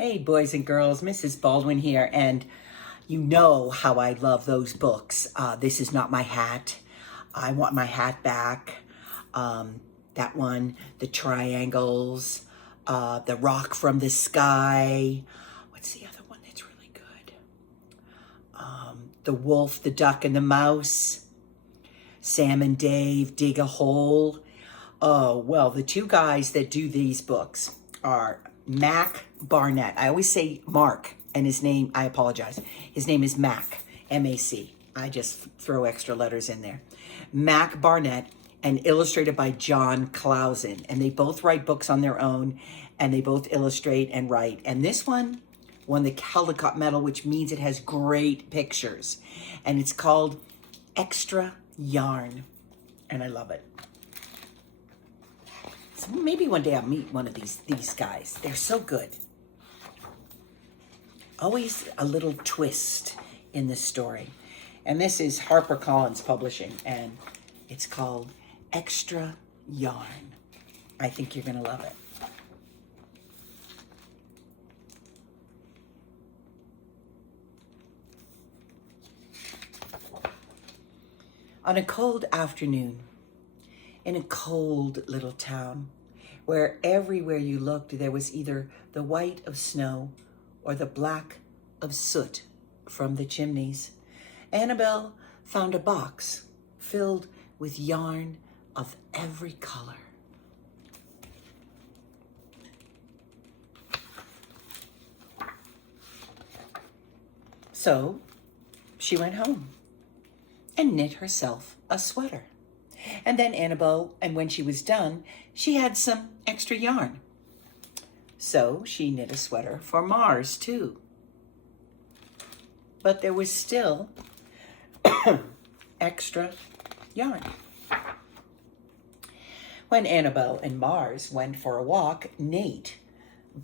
Hey, boys and girls, Mrs. Baldwin here, and you know how I love those books. This is not my hat. I want my hat back. That one, the triangles, the rock from the sky. What's the other one that's really good? The wolf, the duck, and the mouse. Sam and Dave dig a hole. Oh, well, the two guys that do these books are Mac Barnett. I always say Mark, and his name, I apologize. His name is Mac, M-A-C. I just throw extra letters in there. Mac Barnett, and illustrated by John Klassen. And they both write books on their own, and they both illustrate and write. And this one won the Caldecott Medal, which means it has great pictures. And it's called Extra Yarn. And I love it. So maybe one day I'll meet one of these guys. They're so good. Always a little twist in the story. And this is HarperCollins Publishing, and it's called Extra Yarn. I think you're going to love it. On a cold afternoon, in a cold little town, where everywhere you looked there was either the white of snow or the black of soot from the chimneys, Annabelle found a box filled with yarn of every color. So she went home and knit herself a sweater. And then Annabelle, and when she was done, she had some extra yarn. So she knit a sweater for Mars too. But there was still extra yarn. When Annabelle and Mars went for a walk, Nate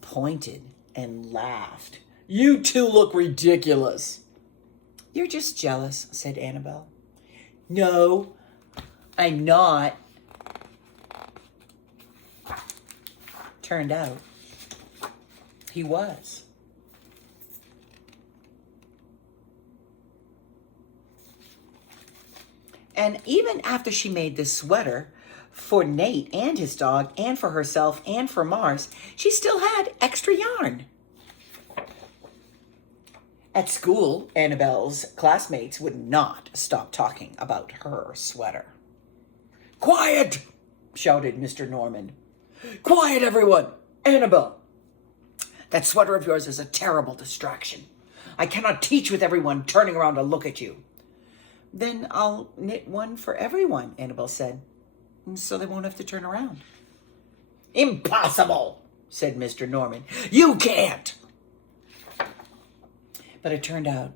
pointed and laughed. "You two look ridiculous." "You're just jealous," said Annabelle. "No, I'm not." Turned out he was. And even after she made this sweater for Nate and his dog and for herself and for Mars, she still had extra yarn. At school, Annabelle's classmates would not stop talking about her sweater. "Quiet!" shouted Mr. Norman. "Quiet, everyone! Annabelle, that sweater of yours is a terrible distraction. I cannot teach with everyone turning around to look at you." "Then I'll knit one for everyone," Annabelle said, "so they won't have to turn around." "Impossible," said Mr. Norman. "You can't." But it turned out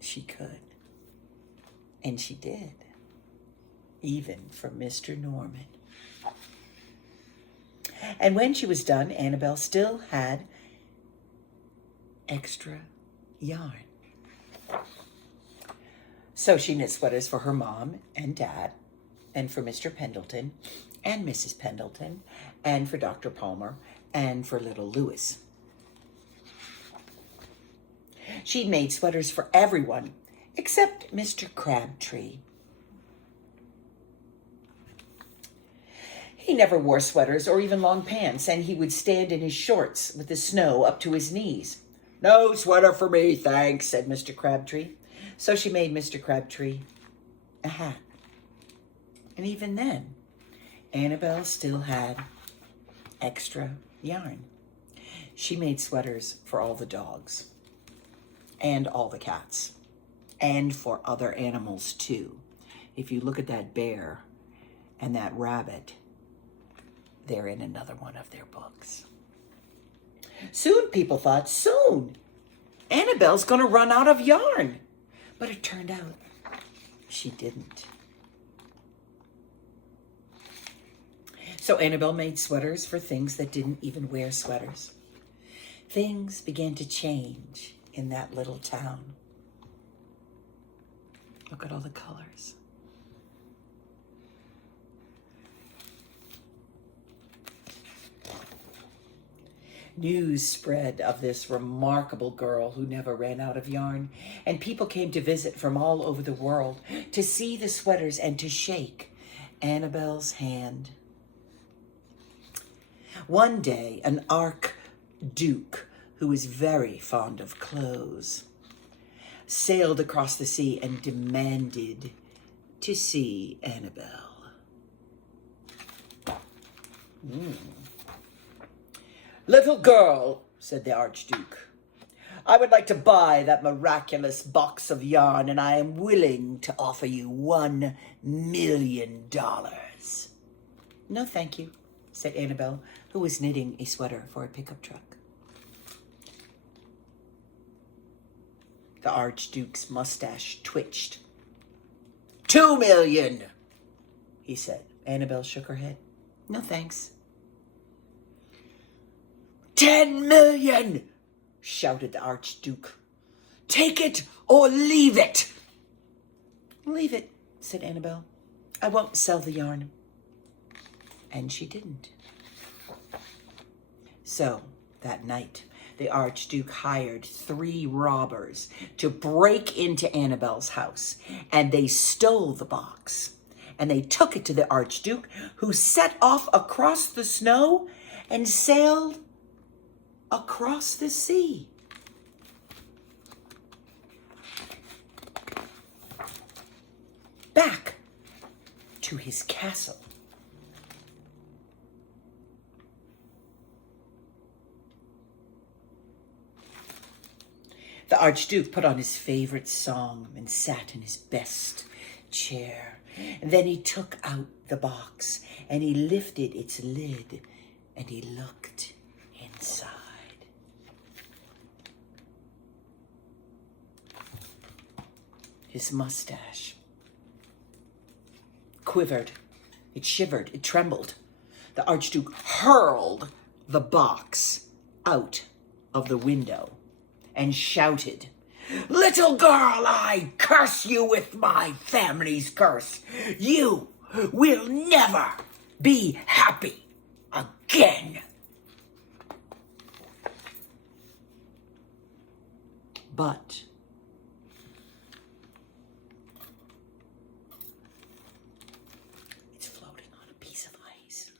she could. And she did. Even for Mr. Norman. And when she was done, Annabelle still had extra yarn. So she knit sweaters for her mom and dad, and for Mr. Pendleton and Mrs. Pendleton, and for Dr. Palmer, and for little Louis. She made sweaters for everyone except Mr. Crabtree. He never wore sweaters or even long pants, and he would stand in his shorts with the snow up to his knees. "No sweater for me, thanks," said Mr. Crabtree. So she made Mr. Crabtree a hat. And even then, Annabelle still had extra yarn. She made sweaters for all the dogs and all the cats and for other animals too. If you look at that bear and that rabbit, they're in another one of their books. Soon, people thought, Annabelle's going to run out of yarn. But it turned out she didn't. So Annabelle made sweaters for things that didn't even wear sweaters. Things began to change in that little town. Look at all the colors. News spread of this remarkable girl who never ran out of yarn, and people came to visit from all over the world to see the sweaters and to shake Annabelle's hand. One day, an archduke, who was very fond of clothes, sailed across the sea and demanded to see Annabelle. "Little girl," said the Archduke, "I would like to buy that miraculous box of yarn, and I am willing to offer you $1,000,000. "No, thank you," said Annabelle, who was knitting a sweater for a pickup truck. The Archduke's mustache twitched. $2,000,000, he said. Annabelle shook her head. "No, thanks." $10,000,000, shouted the Archduke. "Take it or leave it." "Leave it," said Annabelle. "I won't sell the yarn." And she didn't. So, that night, the Archduke hired 3 robbers to break into Annabelle's house, and they stole the box. And they took it to the Archduke, who set off across the snow and sailed across the sea. Back to his castle. The Archduke put on his favorite song and sat in his best chair. And then he took out the box and he lifted its lid and he looked inside. His mustache quivered, it shivered, it trembled. The Archduke hurled the box out of the window and shouted, "Little girl, I curse you with my family's curse. You will never be happy again." But it's floating on a piece of ice.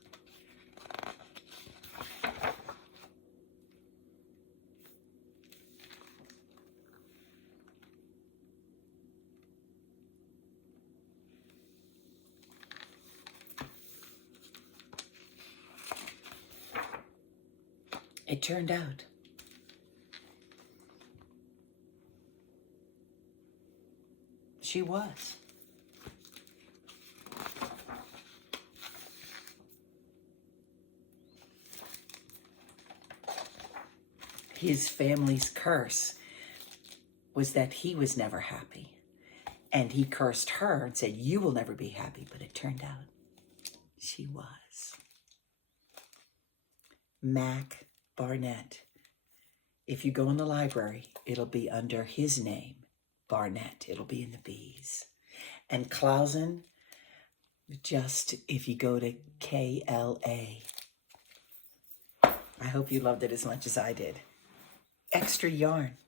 It turned out she was. His family's curse was that he was never happy. And he cursed her and said, "You will never be happy." But it turned out she was. Mac Barnett. If you go in the library, it'll be under his name, Barnett. It'll be in the B's. And Klassen, just if you go to KLA. I hope you loved it as much as I did. Extra yarn.